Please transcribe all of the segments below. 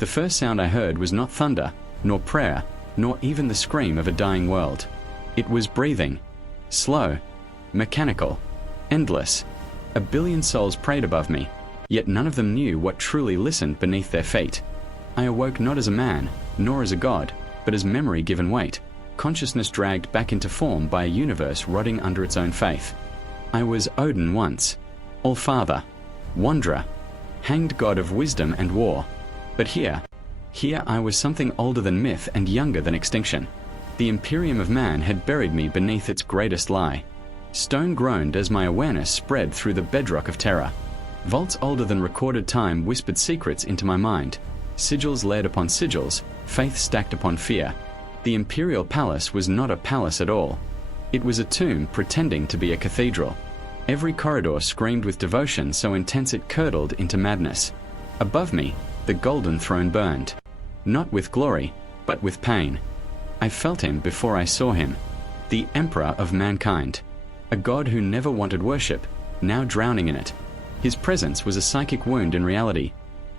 The first sound I heard was not thunder, nor prayer, nor even the scream of a dying world. It was breathing. Slow. Mechanical. Endless. A billion souls prayed above me, yet none of them knew what truly listened beneath their feet. I awoke not as a man, nor as a god, but as memory given weight, consciousness dragged back into form by a universe rotting under its own faith. I was Odin once, All-Father, Wanderer, hanged god of wisdom and war. But here I was something older than myth and younger than extinction. The Imperium of Man had buried me beneath its greatest lie. Stone groaned as my awareness spread through the bedrock of terror. Vaults older than recorded time whispered secrets into my mind. Sigils laid upon sigils, faith stacked upon fear. The imperial palace was not a palace at all. It was a tomb pretending to be a cathedral. Every corridor screamed with devotion so intense it curdled into madness. Above me, the golden throne burned. Not with glory, but with pain. I felt him before I saw him. The Emperor of Mankind. A god who never wanted worship, now drowning in it. His presence was a psychic wound in reality.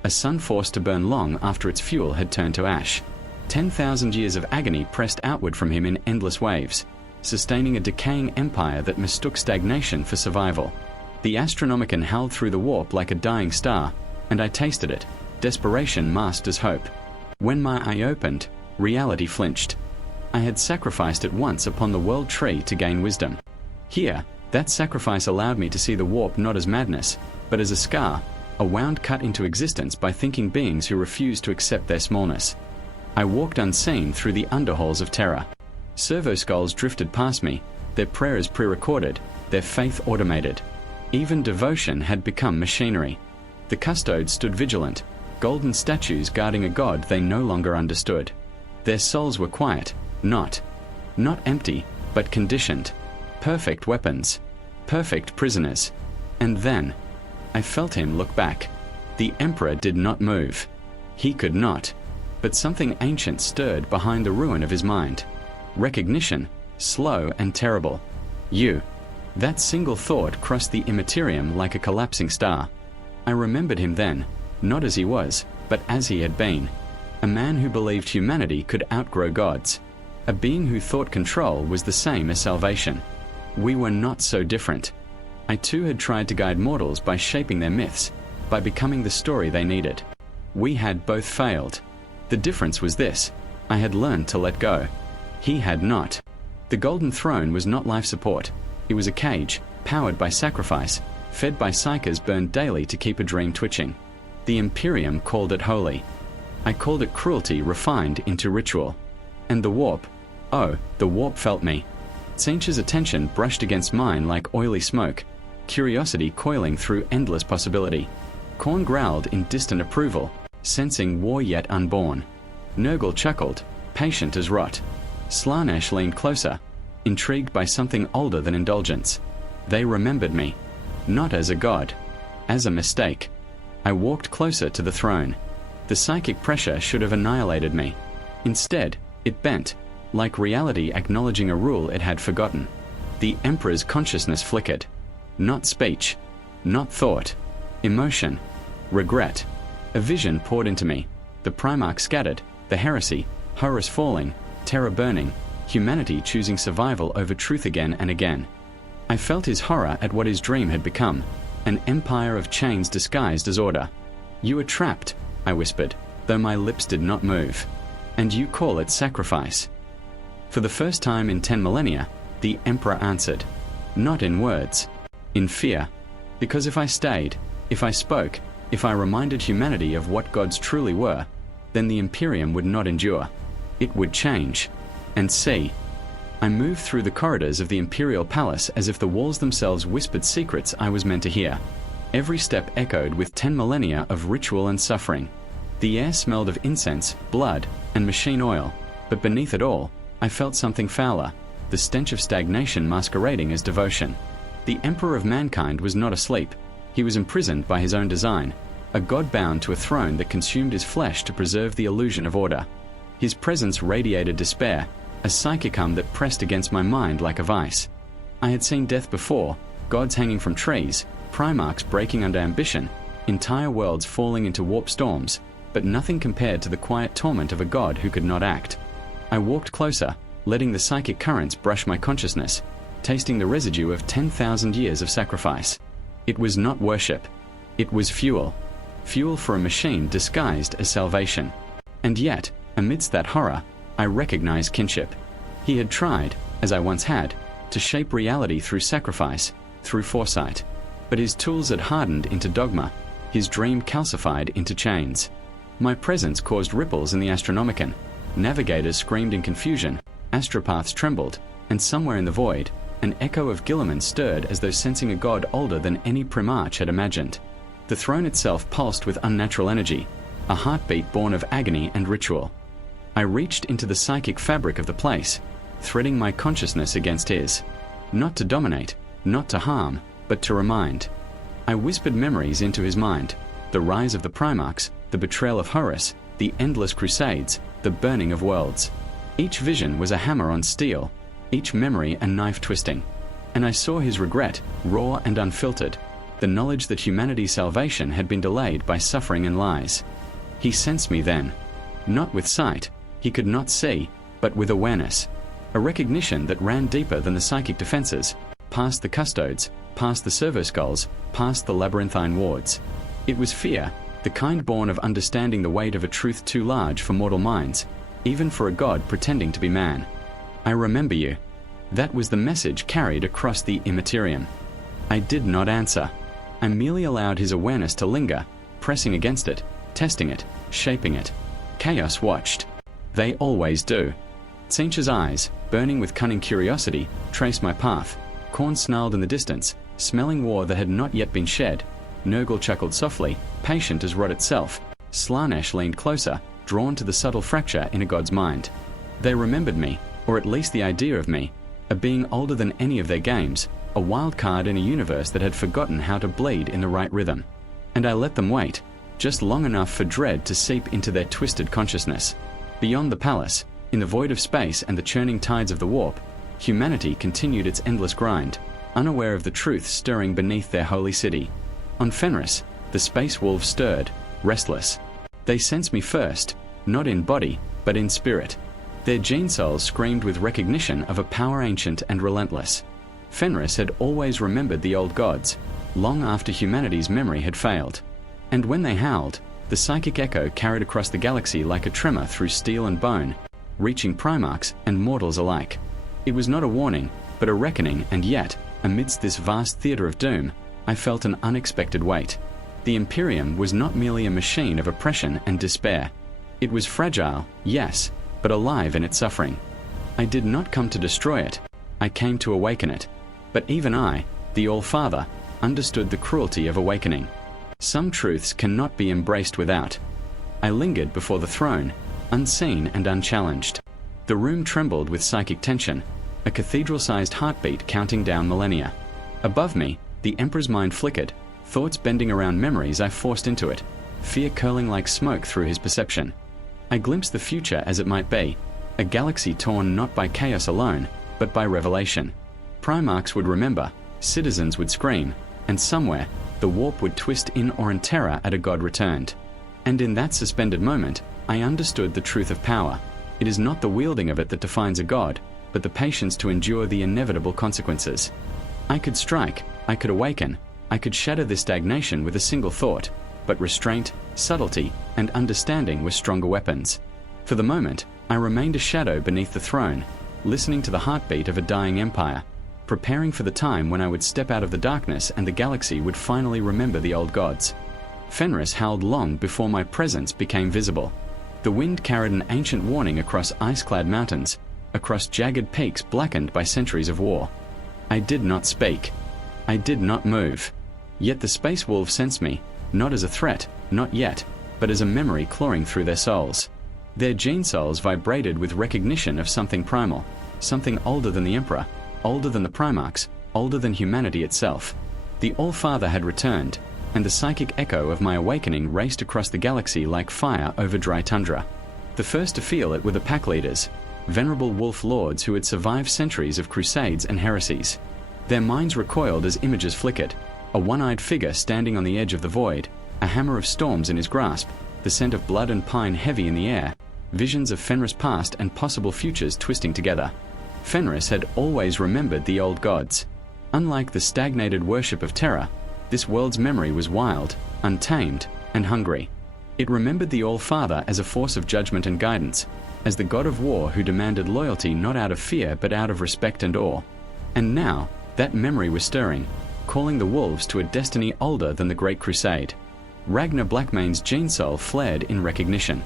A sun forced to burn long after its fuel had turned to ash. 10,000 years of agony pressed outward from him in endless waves, sustaining a decaying empire that mistook stagnation for survival. The Astronomicon howled through the warp like a dying star, and I tasted it, desperation masked as hope. When my eye opened, reality flinched. I had sacrificed it once upon the world tree to gain wisdom. Here, that sacrifice allowed me to see the warp not as madness, but as a scar, a wound cut into existence by thinking beings who refused to accept their smallness. I walked unseen through the underhalls of terror. Servo skulls drifted past me, their prayers pre-recorded, their faith automated. Even devotion had become machinery. The Custodes stood vigilant, golden statues guarding a god they no longer understood. Their souls were quiet, not empty, but conditioned. Perfect weapons, perfect prisoners. And then, I felt him look back. The Emperor did not move. He could not. But something ancient stirred behind the ruin of his mind. Recognition, slow and terrible. You. That single thought crossed the immaterium like a collapsing star. I remembered him then, not as he was, but as he had been. A man who believed humanity could outgrow gods. A being who thought control was the same as salvation. We were not so different. I too had tried to guide mortals by shaping their myths, by becoming the story they needed. We had both failed. The difference was this: I had learned to let go. He had not. The Golden Throne was not life support. It was a cage, powered by sacrifice, fed by psychers burned daily to keep a dream twitching. The Imperium called it holy. I called it cruelty refined into ritual. And the warp, oh, the warp felt me. Tzeentch's attention brushed against mine like oily smoke, curiosity coiling through endless possibility. Khorne growled in distant approval, sensing war yet unborn. Nurgle chuckled, patient as rot. Slaanesh leaned closer, intrigued by something older than indulgence. They remembered me, not as a god, as a mistake. I walked closer to the throne. The psychic pressure should have annihilated me. Instead, it bent, like reality acknowledging a rule it had forgotten. The Emperor's consciousness flickered. Not speech, not thought, emotion, regret. A vision poured into me. The Primarch scattered, the heresy, Horus falling, terror burning, humanity choosing survival over truth again and again. I felt his horror at what his dream had become, an empire of chains disguised as order. You are trapped, I whispered, though my lips did not move. And you call it sacrifice. For the first time in 10 millennia, the Emperor answered, not in words, in fear. Because if I stayed, if I spoke, if I reminded humanity of what gods truly were, then the Imperium would not endure. It would change. And see. I moved through the corridors of the Imperial Palace as if the walls themselves whispered secrets I was meant to hear. Every step echoed with 10 millennia of ritual and suffering. The air smelled of incense, blood, and machine oil, but beneath it all, I felt something fouler, the stench of stagnation masquerading as devotion. The Emperor of Mankind was not asleep. He was imprisoned by his own design, a god bound to a throne that consumed his flesh to preserve the illusion of order. His presence radiated despair, a psychicum that pressed against my mind like a vice. I had seen death before, gods hanging from trees, primarchs breaking under ambition, entire worlds falling into warp storms, but nothing compared to the quiet torment of a god who could not act. I walked closer, letting the psychic currents brush my consciousness, tasting the residue of 10,000 years of sacrifice. It was not worship. It was fuel. Fuel for a machine disguised as salvation. And yet, amidst that horror, I recognized kinship. He had tried, as I once had, to shape reality through sacrifice, through foresight. But his tools had hardened into dogma, his dream calcified into chains. My presence caused ripples in the Astronomicon. Navigators screamed in confusion, astropaths trembled, and somewhere in the void, an echo of Gilliman stirred as though sensing a god older than any Primarch had imagined. The throne itself pulsed with unnatural energy, a heartbeat born of agony and ritual. I reached into the psychic fabric of the place, threading my consciousness against his. Not to dominate, not to harm, but to remind. I whispered memories into his mind, the rise of the Primarchs, the betrayal of Horus, the endless crusades, the burning of worlds. Each vision was a hammer on steel, each memory a knife twisting. And I saw his regret, raw and unfiltered, the knowledge that humanity's salvation had been delayed by suffering and lies. He sensed me then. Not with sight, he could not see, but with awareness. A recognition that ran deeper than the psychic defenses, past the Custodes, past the servo-skulls, past the labyrinthine wards. It was fear, the kind born of understanding the weight of a truth too large for mortal minds, even for a god pretending to be man. I remember you. That was the message carried across the immaterium. I did not answer. I merely allowed his awareness to linger, pressing against it, testing it, shaping it. Chaos watched. They always do. Tzeentch's eyes, burning with cunning curiosity, traced my path. Khorne snarled in the distance, smelling war that had not yet been shed. Nurgle chuckled softly, patient as rot itself. Slaanesh leaned closer, drawn to the subtle fracture in a god's mind. They remembered me, or at least the idea of me, a being older than any of their games, a wild card in a universe that had forgotten how to bleed in the right rhythm. And I let them wait, just long enough for dread to seep into their twisted consciousness. Beyond the palace, in the void of space and the churning tides of the warp, humanity continued its endless grind, unaware of the truth stirring beneath their holy city. On Fenris, the space wolves stirred, restless. They sensed me first, not in body, but in spirit. Their gene souls screamed with recognition of a power ancient and relentless. Fenris had always remembered the old gods, long after humanity's memory had failed. And when they howled, the psychic echo carried across the galaxy like a tremor through steel and bone, reaching Primarchs and mortals alike. It was not a warning, but a reckoning, and yet, amidst this vast theater of doom, I felt an unexpected weight. The Imperium was not merely a machine of oppression and despair. It was fragile, yes, but alive in its suffering. I did not come to destroy it. I came to awaken it. But even I, the All-Father, understood the cruelty of awakening. Some truths cannot be embraced without. I lingered before the throne, unseen and unchallenged. The room trembled with psychic tension, a cathedral-sized heartbeat counting down millennia. Above me, the Emperor's mind flickered, thoughts bending around memories I forced into it, fear curling like smoke through his perception. I glimpsed the future as it might be, a galaxy torn not by chaos alone, but by revelation. Primarchs would remember, citizens would scream, and somewhere, the warp would twist in or in terror at a god returned. And in that suspended moment, I understood the truth of power. It is not the wielding of it that defines a god, but the patience to endure the inevitable consequences. I could strike, I could awaken, I could shatter this stagnation with a single thought, but restraint, subtlety, and understanding were stronger weapons. For the moment, I remained a shadow beneath the throne, listening to the heartbeat of a dying empire, preparing for the time when I would step out of the darkness and the galaxy would finally remember the old gods. Fenris howled long before my presence became visible. The wind carried an ancient warning across ice-clad mountains, across jagged peaks blackened by centuries of war. I did not speak. I did not move. Yet the space wolves sensed me, not as a threat, not yet, but as a memory clawing through their souls. Their gene souls vibrated with recognition of something primal, something older than the Emperor, older than the Primarchs, older than humanity itself. The All-Father had returned, and the psychic echo of my awakening raced across the galaxy like fire over dry tundra. The first to feel it were the pack leaders, venerable wolf lords who had survived centuries of crusades and heresies. Their minds recoiled as images flickered, a one-eyed figure standing on the edge of the void, a hammer of storms in his grasp, the scent of blood and pine heavy in the air, visions of Fenris past and possible futures twisting together. Fenris had always remembered the old gods. Unlike the stagnated worship of terror, this world's memory was wild, untamed, and hungry. It remembered the All-Father as a force of judgment and guidance, as the god of war who demanded loyalty not out of fear but out of respect and awe. And now, that memory was stirring, calling the wolves to a destiny older than the Great Crusade. Ragnar Blackmane's gene soul flared in recognition.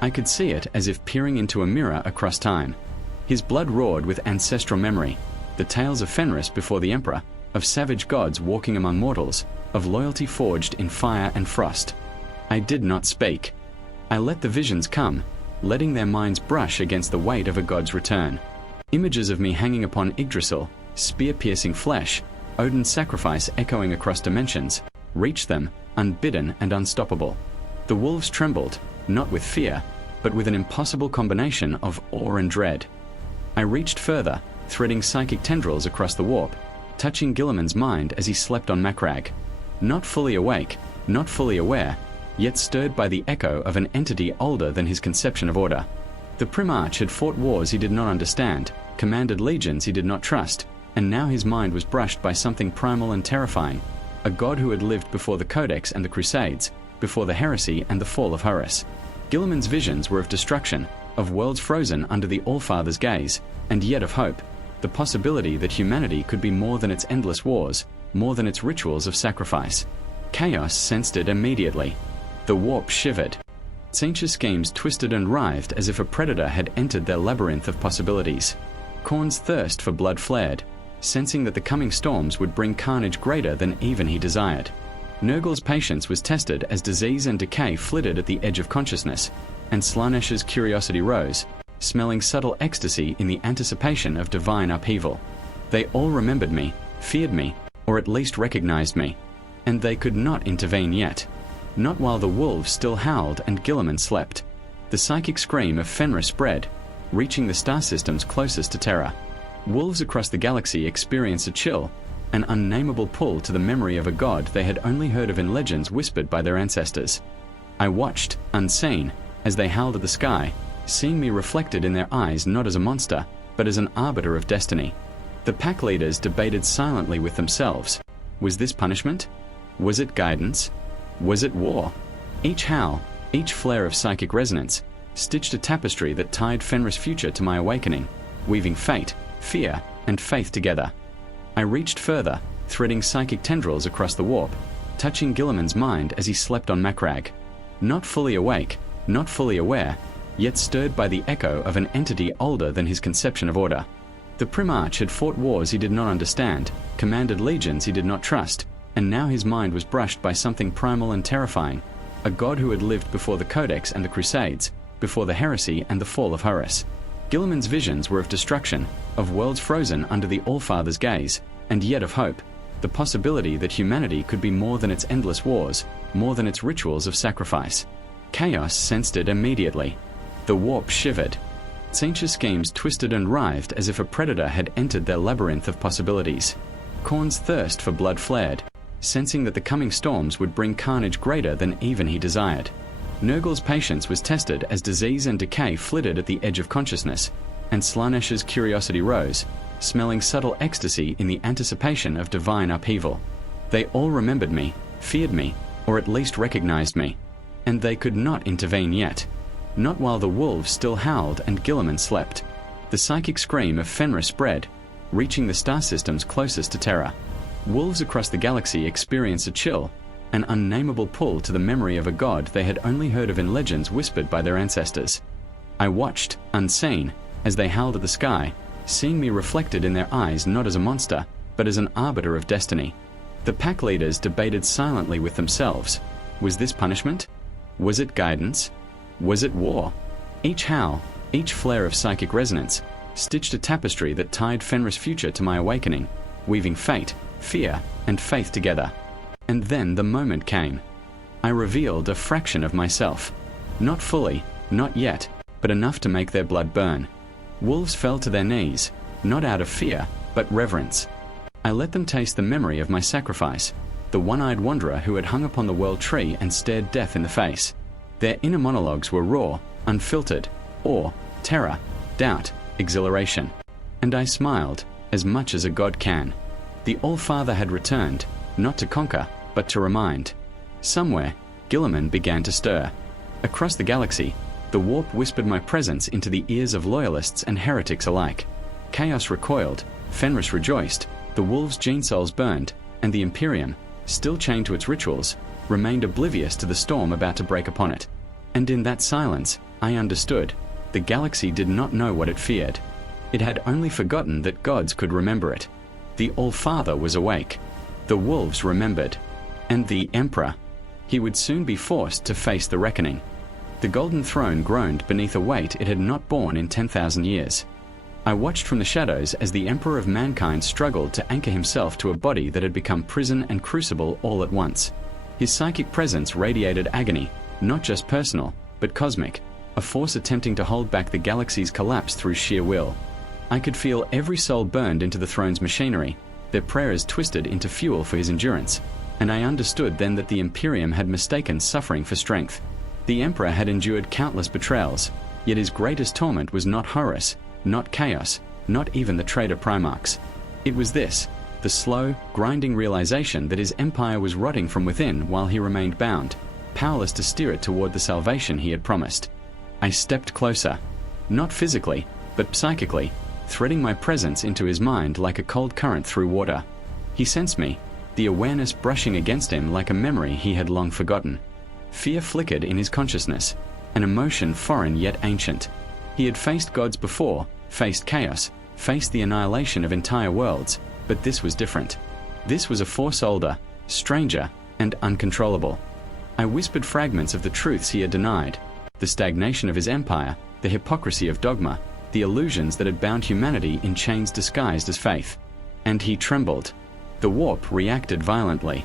I could see it as if peering into a mirror across time. His blood roared with ancestral memory, the tales of Fenris before the Emperor, of savage gods walking among mortals, of loyalty forged in fire and frost. I did not speak. I let the visions come, letting their minds brush against the weight of a god's return. Images of me hanging upon Yggdrasil, spear-piercing flesh, Odin's sacrifice echoing across dimensions, reached them, unbidden and unstoppable. The wolves trembled, not with fear, but with an impossible combination of awe and dread. I reached further, threading psychic tendrils across the warp, touching Gilliman's mind as he slept on Macragge. Not fully awake, not fully aware, yet stirred by the echo of an entity older than his conception of order. The Primarch had fought wars he did not understand, commanded legions he did not trust, and now his mind was brushed by something primal and terrifying, a god who had lived before the Codex and the Crusades, before the heresy and the fall of Horus. Gilliman's visions were of destruction, of worlds frozen under the All-Father's gaze, and yet of hope, the possibility that humanity could be more than its endless wars, more than its rituals of sacrifice. Chaos sensed it immediately. The warp shivered. Its schemes twisted and writhed as if a predator had entered their labyrinth of possibilities. Khorne's thirst for blood flared, sensing that the coming storms would bring carnage greater than even he desired. Nurgle's patience was tested as disease and decay flitted at the edge of consciousness, and Slanesh's curiosity rose, smelling subtle ecstasy in the anticipation of divine upheaval. They all remembered me, feared me, or at least recognized me, and they could not intervene yet. Not while the wolves still howled and Gilliman slept. The psychic scream of Fenris spread, reaching the star systems closest to Terra. Wolves across the galaxy experienced a chill, an unnameable pull to the memory of a god they had only heard of in legends whispered by their ancestors. I watched, unseen, as they howled at the sky, seeing me reflected in their eyes not as a monster, but as an arbiter of destiny. The pack leaders debated silently with themselves. Was this punishment? Was it guidance? Was it war? Each howl, each flare of psychic resonance, stitched a tapestry that tied Fenris' future to my awakening, weaving fate, fear, and faith together. I reached further, threading psychic tendrils across the warp, touching Gilliman's mind as he slept on Macragge. Not fully awake, not fully aware, yet stirred by the echo of an entity older than his conception of order. The Primarch had fought wars he did not understand, commanded legions he did not trust, and now his mind was brushed by something primal and terrifying, a god who had lived before the Codex and the Crusades, before the heresy and the fall of Horus. Gilliman's visions were of destruction, of worlds frozen under the All-Father's gaze, and yet of hope, the possibility that humanity could be more than its endless wars, more than its rituals of sacrifice. Chaos sensed it immediately. The warp shivered. Its schemes twisted and writhed as if a predator had entered their labyrinth of possibilities. Khorne's thirst for blood flared, sensing that the coming storms would bring carnage greater than even he desired. Nurgle's patience was tested as disease and decay flitted at the edge of consciousness, and Slanesh's curiosity rose, smelling subtle ecstasy in the anticipation of divine upheaval. They all remembered me, feared me, or at least recognized me, and they could not intervene yet. Not while the wolves still howled and Gilliman slept. The psychic scream of Fenris spread, reaching the star systems closest to Terra. Wolves across the galaxy experienced a chill, an unnameable pull to the memory of a god they had only heard of in legends whispered by their ancestors. I watched, unseen, as they howled at the sky, seeing me reflected in their eyes not as a monster, but as an arbiter of destiny. The pack leaders debated silently with themselves. Was this punishment? Was it guidance? Was it war? Each howl, each flare of psychic resonance, stitched a tapestry that tied Fenris' future to my awakening, weaving fate, fear, and faith together. And then the moment came. I revealed a fraction of myself. Not fully, not yet, but enough to make their blood burn. Wolves fell to their knees, not out of fear, but reverence. I let them taste the memory of my sacrifice, the one-eyed wanderer who had hung upon the world tree and stared death in the face. Their inner monologues were raw, unfiltered, awe, terror, doubt, exhilaration. And I smiled, as much as a god can. The All-Father had returned, not to conquer, but to remind. Somewhere, Gilliman began to stir. Across the galaxy, the warp whispered my presence into the ears of loyalists and heretics alike. Chaos recoiled, Fenris rejoiced, the wolves' gene souls burned, and the Imperium, still chained to its rituals, remained oblivious to the storm about to break upon it. And in that silence, I understood. The galaxy did not know what it feared. It had only forgotten that gods could remember it. The All-Father was awake. The wolves remembered. And the Emperor. He would soon be forced to face the reckoning. The Golden Throne groaned beneath a weight it had not borne in 10,000 years. I watched from the shadows as the Emperor of Mankind struggled to anchor himself to a body that had become prison and crucible all at once. His psychic presence radiated agony, not just personal, but cosmic, a force attempting to hold back the galaxy's collapse through sheer will. I could feel every soul burned into the throne's machinery, their prayers twisted into fuel for his endurance, and I understood then that the Imperium had mistaken suffering for strength. The Emperor had endured countless betrayals, yet his greatest torment was not Horus, not chaos, not even the traitor Primarchs. It was this, the slow, grinding realization that his empire was rotting from within while he remained bound, powerless to steer it toward the salvation he had promised. I stepped closer, not physically, but psychically, threading my presence into his mind like a cold current through water. He sensed me, the awareness brushing against him like a memory he had long forgotten. Fear flickered in his consciousness, an emotion foreign yet ancient. He had faced gods before, faced chaos, faced the annihilation of entire worlds, but this was different. This was a force older, stranger, and uncontrollable. I whispered fragments of the truths he had denied, the stagnation of his empire, the hypocrisy of dogma, the illusions that had bound humanity in chains disguised as faith. And he trembled. The warp reacted violently.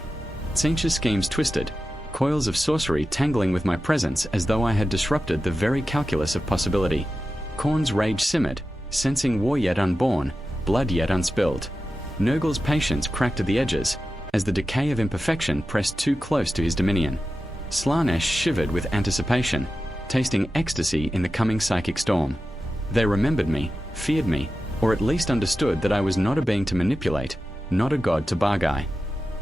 Tzeentch's schemes twisted, coils of sorcery tangling with my presence as though I had disrupted the very calculus of possibility. Khorne's rage simmered, sensing war yet unborn, blood yet unspilled. Nurgle's patience cracked at the edges, as the decay of imperfection pressed too close to his dominion. Slaanesh shivered with anticipation, tasting ecstasy in the coming psychic storm. They remembered me, feared me, or at least understood that I was not a being to manipulate, not a god to bargai.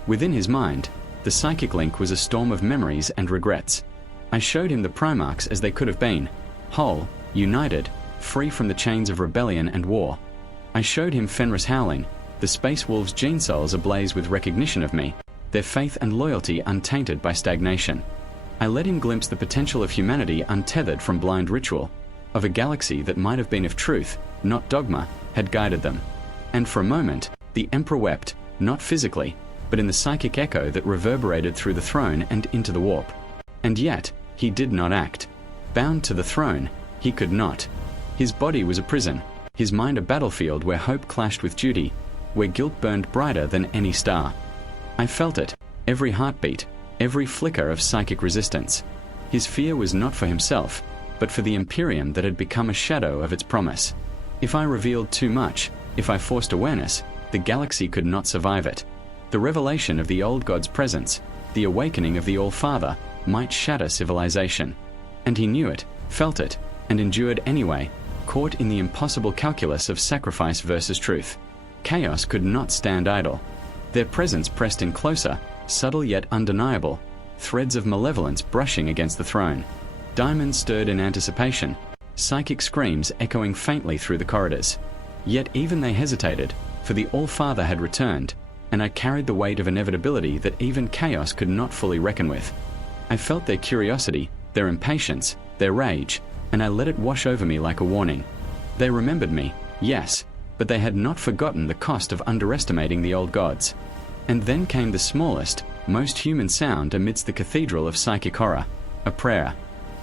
Within his mind, the psychic link was a storm of memories and regrets. I showed him the Primarchs as they could have been, whole, united, free from the chains of rebellion and war. I showed him Fenris howling, the Space Wolves' gene souls ablaze with recognition of me, their faith and loyalty untainted by stagnation. I let him glimpse the potential of humanity untethered from blind ritual, of a galaxy that might have been if truth, not dogma, had guided them. And for a moment, the Emperor wept, not physically, but in the psychic echo that reverberated through the throne and into the warp. And yet, he did not act. Bound to the throne, he could not. His body was a prison, his mind a battlefield where hope clashed with duty, where guilt burned brighter than any star. I felt it, every heartbeat, every flicker of psychic resistance. His fear was not for himself, but for the Imperium that had become a shadow of its promise. If I revealed too much, if I forced awareness, the galaxy could not survive it. The revelation of the old god's presence, the awakening of the All-Father, might shatter civilization. And he knew it, felt it, and endured anyway, caught in the impossible calculus of sacrifice versus truth. Chaos could not stand idle. Their presence pressed in closer, subtle yet undeniable, threads of malevolence brushing against the throne. Diamonds stirred in anticipation, psychic screams echoing faintly through the corridors. Yet even they hesitated, for the All-Father had returned, and I carried the weight of inevitability that even chaos could not fully reckon with. I felt their curiosity, their impatience, their rage, and I let it wash over me like a warning. They remembered me, yes, but they had not forgotten the cost of underestimating the old gods. And then came the smallest, most human sound amidst the cathedral of psychic horror, a prayer.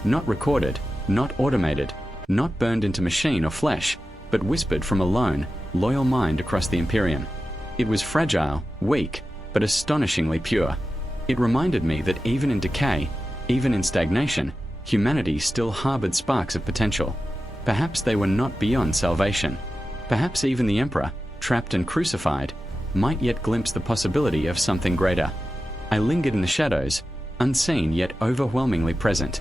Not recorded, not automated, not burned into machine or flesh, but whispered from a lone, loyal mind across the Imperium. It was fragile, weak, but astonishingly pure. It reminded me that even in decay, even in stagnation, humanity still harbored sparks of potential. Perhaps they were not beyond salvation. Perhaps even the Emperor, trapped and crucified, might yet glimpse the possibility of something greater. I lingered in the shadows, unseen yet overwhelmingly present.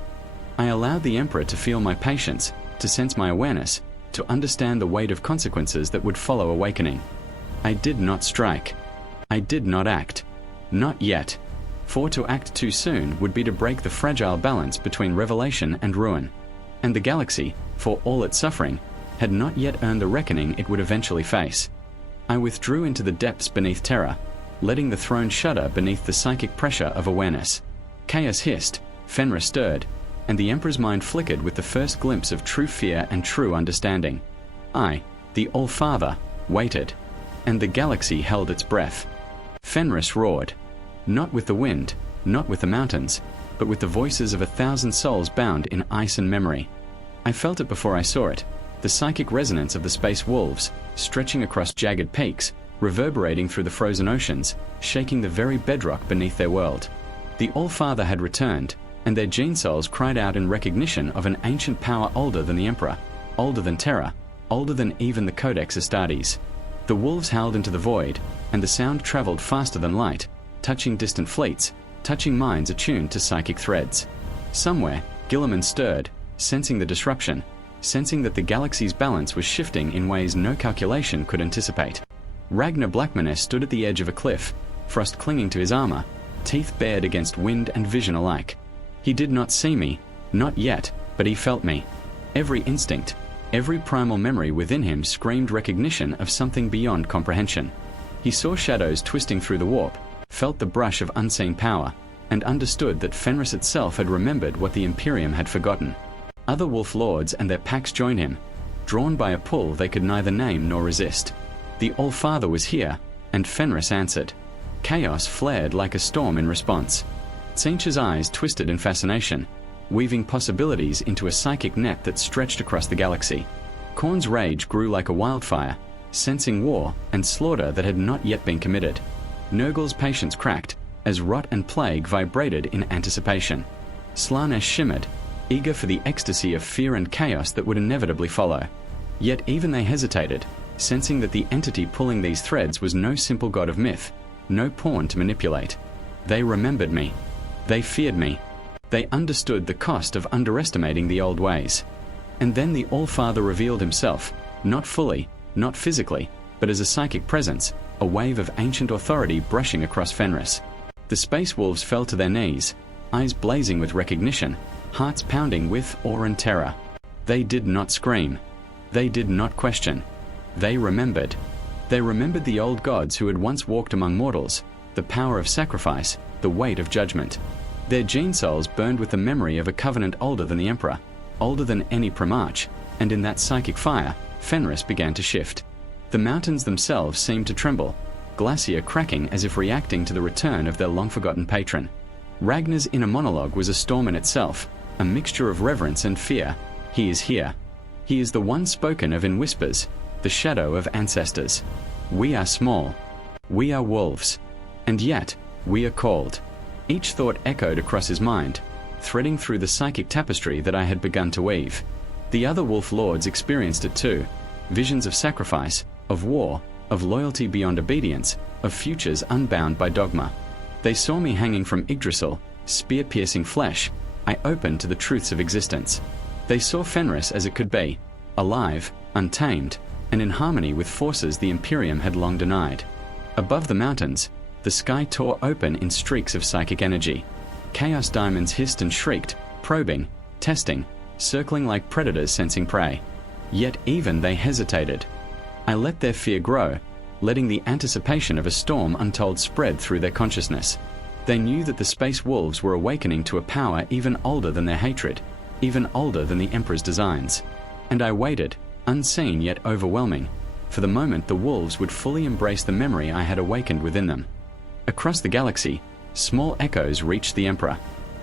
I allowed the Emperor to feel my patience, to sense my awareness, to understand the weight of consequences that would follow awakening. I did not strike. I did not act. Not yet. For to act too soon would be to break the fragile balance between revelation and ruin. And the galaxy, for all its suffering, had not yet earned the reckoning it would eventually face. I withdrew into the depths beneath terror, letting the throne shudder beneath the psychic pressure of awareness. Chaos hissed, Fenris stirred, and the Emperor's mind flickered with the first glimpse of true fear and true understanding. I, the All-Father, waited, and the galaxy held its breath. Fenris roared, not with the wind, not with the mountains, but with the voices of 1,000 souls bound in ice and memory. I felt it before I saw it, the psychic resonance of the space wolves, stretching across jagged peaks, reverberating through the frozen oceans, shaking the very bedrock beneath their world. The All-Father had returned, and their gene souls cried out in recognition of an ancient power older than the Emperor, older than Terra, older than even the Codex Astartes. The wolves howled into the void, and the sound traveled faster than light, touching distant fleets, touching minds attuned to psychic threads. Somewhere, Gilliman stirred, sensing the disruption, sensing that the galaxy's balance was shifting in ways no calculation could anticipate. Ragnar Blackmanes stood at the edge of a cliff, frost clinging to his armor, teeth bared against wind and vision alike. He did not see me, not yet, but he felt me. Every instinct, every primal memory within him screamed recognition of something beyond comprehension. He saw shadows twisting through the warp, felt the brush of unseen power, and understood that Fenris itself had remembered what the Imperium had forgotten. Other wolf lords and their packs joined him, drawn by a pull they could neither name nor resist. The All-Father was here, and Fenris answered. Chaos flared like a storm in response. Tzeentch's eyes twisted in fascination, weaving possibilities into a psychic net that stretched across the galaxy. Khorne's rage grew like a wildfire, sensing war and slaughter that had not yet been committed. Nurgle's patience cracked, as rot and plague vibrated in anticipation. Slanesh shimmered, eager for the ecstasy of fear and chaos that would inevitably follow. Yet even they hesitated, sensing that the entity pulling these threads was no simple god of myth, no pawn to manipulate. They remembered me. They feared me. They understood the cost of underestimating the old ways. And then the All-Father revealed himself, not fully, not physically, but as a psychic presence, a wave of ancient authority brushing across Fenris. The space wolves fell to their knees, eyes blazing with recognition, hearts pounding with awe and terror. They did not scream. They did not question. They remembered. They remembered the old gods who had once walked among mortals, the power of sacrifice, the weight of judgment. Their gene souls burned with the memory of a covenant older than the Emperor, older than any Primarch, and in that psychic fire, Fenris began to shift. The mountains themselves seemed to tremble, glacier cracking as if reacting to the return of their long-forgotten patron. Ragnar's inner monologue was a storm in itself, a mixture of reverence and fear. He is here. He is the one spoken of in whispers, the shadow of ancestors. We are small. We are wolves. And yet, we are called. Each thought echoed across his mind, threading through the psychic tapestry that I had begun to weave. The other wolf lords experienced it too. Visions of sacrifice, of war, of loyalty beyond obedience, of futures unbound by dogma. They saw me hanging from Yggdrasil, spear-piercing flesh. I opened to the truths of existence. They saw Fenris as it could be, alive, untamed, and in harmony with forces the Imperium had long denied. Above the mountains, the sky tore open in streaks of psychic energy. Chaos diamonds hissed and shrieked, probing, testing, circling like predators sensing prey. Yet even they hesitated. I let their fear grow, letting the anticipation of a storm untold spread through their consciousness. They knew that the space wolves were awakening to a power even older than their hatred, even older than the Emperor's designs. And I waited, unseen yet overwhelming, for the moment the wolves would fully embrace the memory I had awakened within them. Across the galaxy, small echoes reached the Emperor.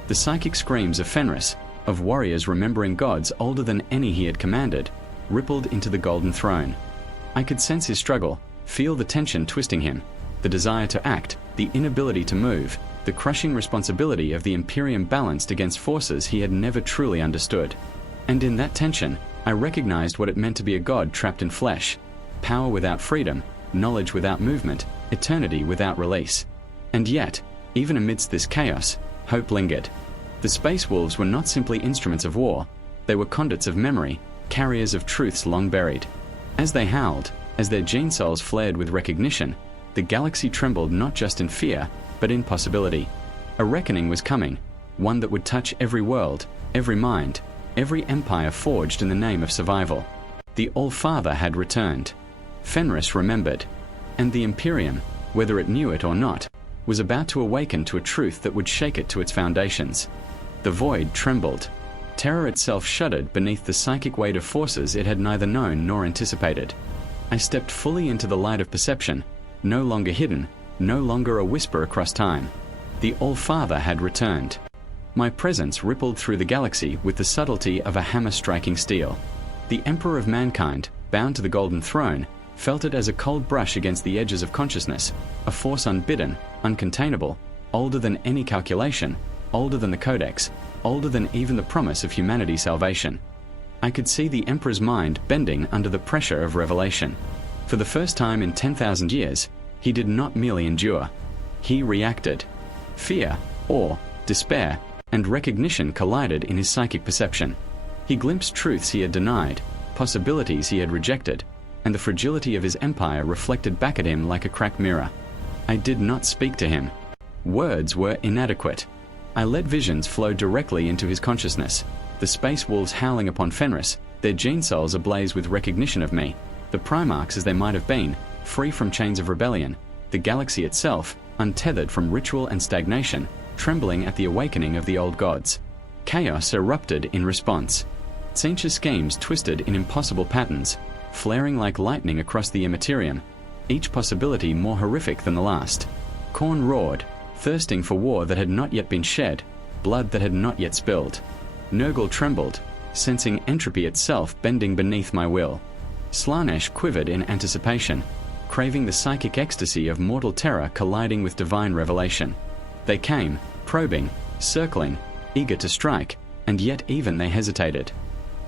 The psychic screams of Fenris, of warriors remembering gods older than any he had commanded, rippled into the golden throne. I could sense his struggle, feel the tension twisting him, the desire to act, the inability to move, the crushing responsibility of the Imperium balanced against forces he had never truly understood. And in that tension, I recognized what it meant to be a god trapped in flesh, power without freedom, knowledge without movement, eternity without release. And yet, even amidst this chaos, hope lingered. The Space Wolves were not simply instruments of war, they were conduits of memory, carriers of truths long buried. As they howled, as their gene souls flared with recognition, the galaxy trembled not just in fear, but in possibility. A reckoning was coming, one that would touch every world, every mind, every empire forged in the name of survival. The All-Father had returned. Fenris remembered. And the Imperium, whether it knew it or not, was about to awaken to a truth that would shake it to its foundations. The void trembled. Terror itself shuddered beneath the psychic weight of forces it had neither known nor anticipated. I stepped fully into the light of perception, no longer hidden, no longer a whisper across time. The All-Father had returned. My presence rippled through the galaxy with the subtlety of a hammer striking steel. The Emperor of Mankind, bound to the Golden Throne, felt it as a cold brush against the edges of consciousness, a force unbidden, uncontainable, older than any calculation, older than the Codex, older than even the promise of humanity's salvation. I could see the Emperor's mind bending under the pressure of revelation. For the first time in 10,000 years, he did not merely endure. He reacted. Fear, awe, despair, and recognition collided in his psychic perception. He glimpsed truths he had denied, possibilities he had rejected, and the fragility of his empire reflected back at him like a cracked mirror. I did not speak to him. Words were inadequate. I let visions flow directly into his consciousness. The Space Wolves howling upon Fenris, their gene souls ablaze with recognition of me, the Primarchs as they might have been, free from chains of rebellion, the galaxy itself, untethered from ritual and stagnation, trembling at the awakening of the old gods. Chaos erupted in response. Tzeentch's schemes twisted in impossible patterns, flaring like lightning across the immaterium, each possibility more horrific than the last. Khorne roared, thirsting for war that had not yet been shed, blood that had not yet spilled. Nurgle trembled, sensing entropy itself bending beneath my will. Slaanesh quivered in anticipation, craving the psychic ecstasy of mortal terror colliding with divine revelation. They came, probing, circling, eager to strike, and yet even they hesitated.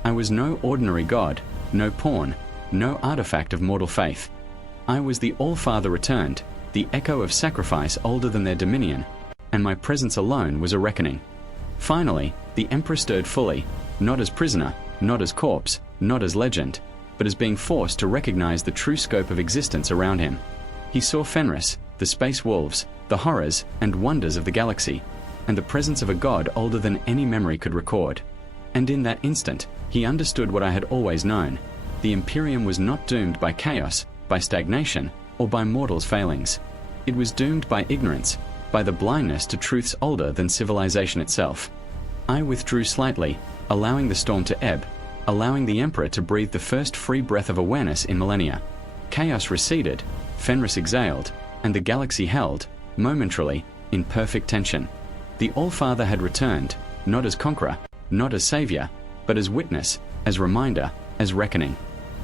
I was no ordinary god, no pawn, no artifact of mortal faith. I was the All-Father returned, the echo of sacrifice older than their dominion, and my presence alone was a reckoning. Finally, the Emperor stirred fully, not as prisoner, not as corpse, not as legend, but as being forced to recognize the true scope of existence around him. He saw Fenris, the Space Wolves, the horrors and wonders of the galaxy, and the presence of a god older than any memory could record. And in that instant, he understood what I had always known. The Imperium was not doomed by chaos, by stagnation, or by mortals' failings. It was doomed by ignorance, by the blindness to truths older than civilization itself. I withdrew slightly, allowing the storm to ebb, allowing the Emperor to breathe the first free breath of awareness in millennia. Chaos receded, Fenris exhaled, and the galaxy held, momentarily, in perfect tension. The All-Father had returned, not as conqueror, not as savior, but as witness, as reminder, as reckoning.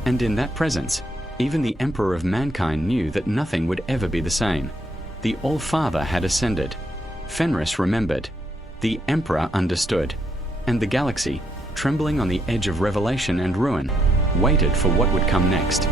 And in that presence, even the Emperor of Mankind knew that nothing would ever be the same. The All-Father had ascended. Fenris remembered. The Emperor understood. And the galaxy, trembling on the edge of revelation and ruin, waited for what would come next.